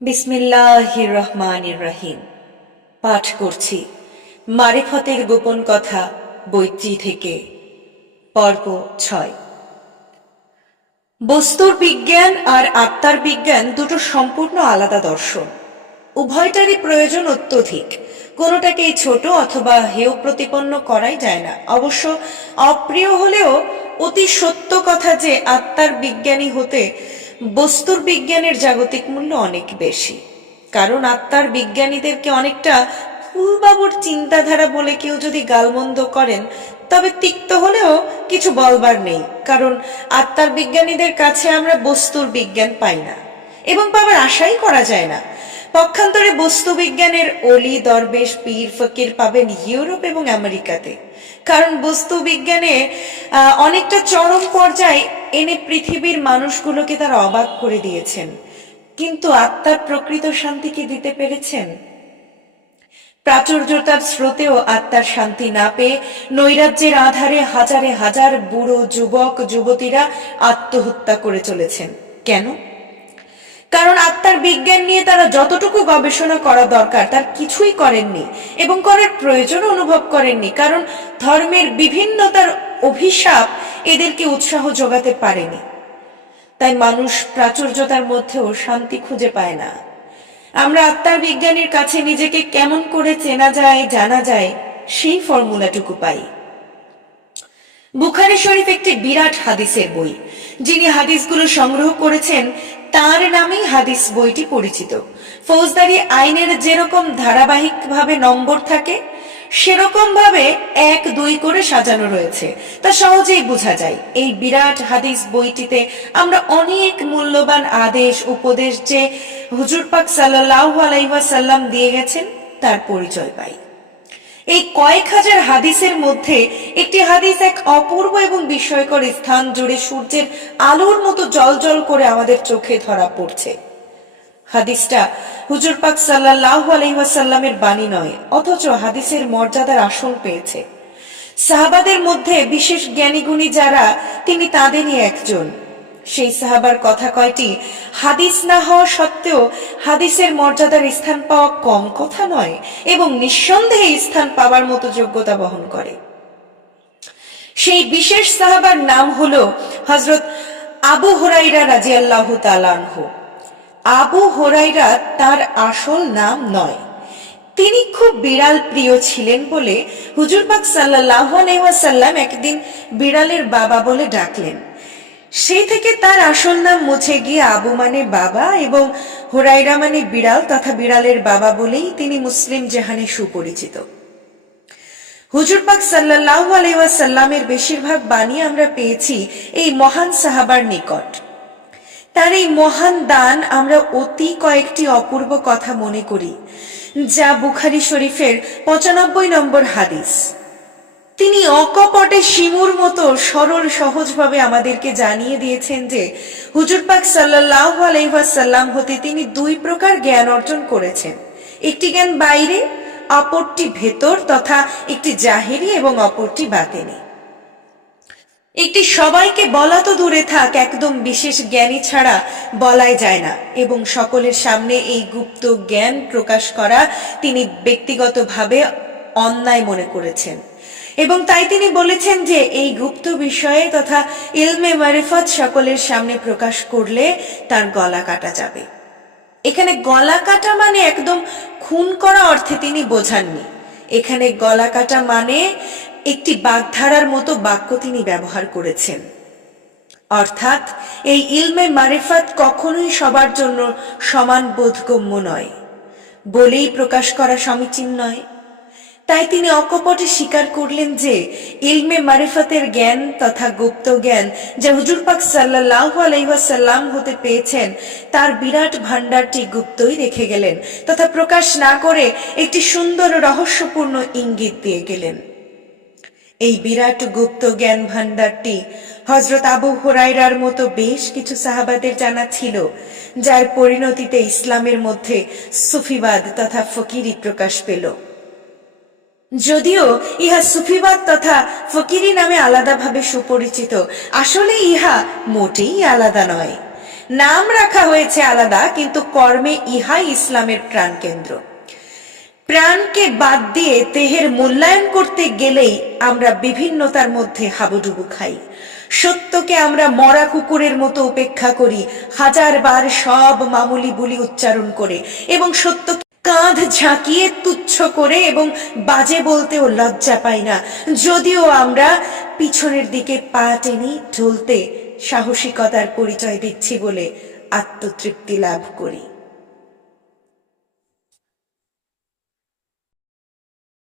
বিসমিল্লাহির রহমানির রহিম। পাঠ করছি মারিফতের গোপন কথা বইটি থেকে, পর্ব 6। বস্তুর বিজ্ঞান আর আত্মার বিজ্ঞান দুটো সম্পূর্ণ আলাদা দর্শন। উভয়টারই প্রয়োজন অত্যধিক। কোনোটাকেই ছোট অথবা হেয় প্রতিপন্ন করাই যায় না। অবশ্য অপ্রিয় হলেও অতি সত্য কথা যে আত্মার বিজ্ঞানী হতে বস্তুর বিজ্ঞানের জাগতিক মূল্য অনেক বেশি। কারণ আত্মার বিজ্ঞানীদেরকে অনেকটা ফুলবাবুর চিন্তাধারা বলে কেউ যদি গালমন্দ করেন তবে তিক্ত হলেও কিছু বলবার নেই। কারণ আত্মার বিজ্ঞানীদের কাছে আমরা বস্তুর বিজ্ঞান পাই না এবং পাবার আশাই করা যায় না। পক্ষান্তরে বস্তু বিজ্ঞানের অলি দরবেশ পীর ফকির পাবেন ইউরোপ এবং আমেরিকাতে। কারণ বস্তু বিজ্ঞানে অনেকটা চরম পর্যায়ে এনে পৃথিবীর মানুষগুলোকে তারা অবাক করে দিয়েছেন, কিন্তু আত্মার প্রকৃত শান্তি কি দিতে পেরেছেন? প্রাচুর্যতার স্রোতেও আত্মার শান্তি না পেয়ে নৈরাজ্যের আধারে হাজারে হাজার বুড়ো যুবক যুবতীরা আত্মহত্যা করে চলেছেন। কেন? কারণ আত্মার বিজ্ঞান নিয়ে তারা যতটুকু গবেষণা করা দরকার তার কিছুই করেননি এবং করার প্রয়োজন অনুভব করেননি। কারণ ধর্মের বিভিন্নতার অভিশাপ এদেরকে উৎসাহ যোগাতে পারেনি। তাই মানুষ প্রাচুর্যতার মধ্যেও শান্তি খুঁজে পায় না। আমরা আত্মার বিজ্ঞানীর কাছে নিজেকে কেমন করে চেনা যায় জানা যায় সেই ফর্মুলাটুকু পাই। বুখারী শরীফ একটি বিরাট হাদিসের বই। যিনি হাদিসগুলো সংগ্রহ করেছেন তার নামেই হাদিস বইটি পরিচিত। ফৌজদারি আইনের যেরকম ধারাবাহিকভাবে নম্বর থাকে সেরকম ভাবে 1-2 করে সাজানো রয়েছে, তা সহজেই বোঝা যায়। এই বিরাট হাদিস বইটিতে আমরা অনেক মূল্যবান আদেশ উপদেশ যে হুজুর পাক সাল্লাল্লাহু আলাইহি ওয়াসাল্লাম দিয়ে গেছেন তার পরিচয় পাই। এই কয়েক হাজার হাদিসের মধ্যে একটি হাদিস এক অপূর্ব এবং বিস্ময়কর স্থান জুড়ে সূর্যের আলোর মতো জ্বলজ্বল করে আমাদের চোখে ধরা পড়ছে। হাদিসটা হুজুর পাক সাল্লাল্লাহু আলাইহি ওয়াসাল্লামের বাণী নয়, অথচ হাদিসের মর্যাদার আসন পেয়েছে। সাহাবাদের মধ্যে বিশেষ জ্ঞানীগুণী যারা তিনি তাদেরই একজন। সেই সাহাবার কথা কয়টি হাদিস না হওয়া সত্ত্বেও হাদিসের মর্যাদার স্থান পাওয়া কম কথা নয় এবং নিঃসন্দেহে স্থান পাওয়ার মতো যোগ্যতা বহন করে। সেই বিশেষ সাহাবার নাম হলো হযরত আবু হুরায়রা রাদিয়াল্লাহু তাআলা আনহু। আবু হুরায়রা তার আসল নাম নয়। তিনি খুব বিড়াল প্রিয় ছিলেন বলে হুজুর পাক সাল্লাল্লাহু আলাইহি ওয়াসাল্লাম একদিন বিড়ালের বাবা বলে ডাকলেন। সেই থেকে তার আসল নাম মুছে গিয়ে আবু মানে বাবা এবং হুরায়রা মানে বিড়াল তথা বিড়ালের বাবা বলেই তিনি মুসলিম জাহানে সুপরিচিত। হুজুর পাক সাল্লাল্লাহু আলাইহি ওয়াসাল্লামের বেশিরভাগ বাণী আমরা পেয়েছি এই মহান সাহাবার নিকট। তার এই মহান দান আমরা অতি কয়েকটি অপূর্ব কথা মনে করি, যা বুখারী শরীফের 95 নম্বর হাদিস। তিনি অকপটে শিমুর মতো সরল সহজভাবে আমাদেরকে জানিয়ে দিয়েছেন যে হুজুর পাক সাল্লাল্লাহু আলাইহি ওয়াসাল্লাম হতে তিনি 2 প্রকার জ্ঞান অর্জন করেছেন। একটি জ্ঞান বাইরে, অপরটি ভেতর তথা একটি জাহেরি এবং অপরটি বাতেনি। একটি সবাইকে বলা তো দূরে থাক, একদম বিশেষ জ্ঞানী ছাড়া বলাই যায় না এবং সকলের সামনে এই গুপ্ত জ্ঞান প্রকাশ করা তিনি ব্যক্তিগতভাবে অন্যায় মনে করেছেন এবং তাই তিনি বলেছেন যে এই গুপ্ত বিষয়ে তথা ইলমে মারিফত সকলের সামনে প্রকাশ করলে তার গলা কাটা যাবে। এখানে গলা কাটা মানে একদম খুন করা অর্থে তিনি বোঝাননি। এখানে গলা কাটা মানে একটি বাগধারার মতো বাক্য তিনি ব্যবহার করেছেন। অর্থাৎ এই ইলমে মারিফত কখনোই সবার জন্য সমান বোধগম্য নয় বলেই প্রকাশ করা সমীচীন নয়। তাই তিনি অকপটে স্বীকার করলেন যে ইলমে মারিফতের জ্ঞান তথা গুপ্ত জ্ঞান যা হুজুর পাক সাল্লাল্লাহু আলাইহি ওয়াসাল্লাম হতে পেয়েছেন তার বিরাট ভান্ডারটি গুপ্তই রেখে গেলেন তথা প্রকাশ না করে একটি সুন্দর রহস্যপূর্ণ ইঙ্গিত দিয়ে গেলেন। এই বিরাট গুপ্ত জ্ঞান ভান্ডারটি হযরত আবু হুরায়রার মতো বেশ কিছু সাহাবাদের জানা ছিল, যার পরিণতিতে ইসলামের মধ্যে সুফিবাদ তথা ফকিরি প্রকাশ পেল। যদিও ইহা সুফিবাদ তথা ফকিরি নামে আলাদাভাবে সুপরিচিত, আসলে ইহা মোটেই আলাদা নয়। নাম রাখা হয়েছে আলাদা, কিন্তু কর্মে ইহাই ইসলামের প্রাণকেন্দ্র। প্রাণকে বাদ দিয়ে দেহের মূল্যায়ন করতে গেলেই আমরা বিভিন্নতার মধ্যে হাবুডুবু খাই। সত্যকে আমরা মরা কুকুরের মতো উপেক্ষা করি, হাজারবার সব মামুলি বুলি উচ্চারণ করে, এবং সত্যকে কাঁধ ঝাঁকিয়ে তুচ্ছ করে এবং বাজে বলতেও লজ্জা পাই না, যদিও আমরা পিছনের দিকে পা টেনে ঢলতে সাহসিকতার পরিচয় দিচ্ছি বলে আত্মতৃপ্তি লাভ করি।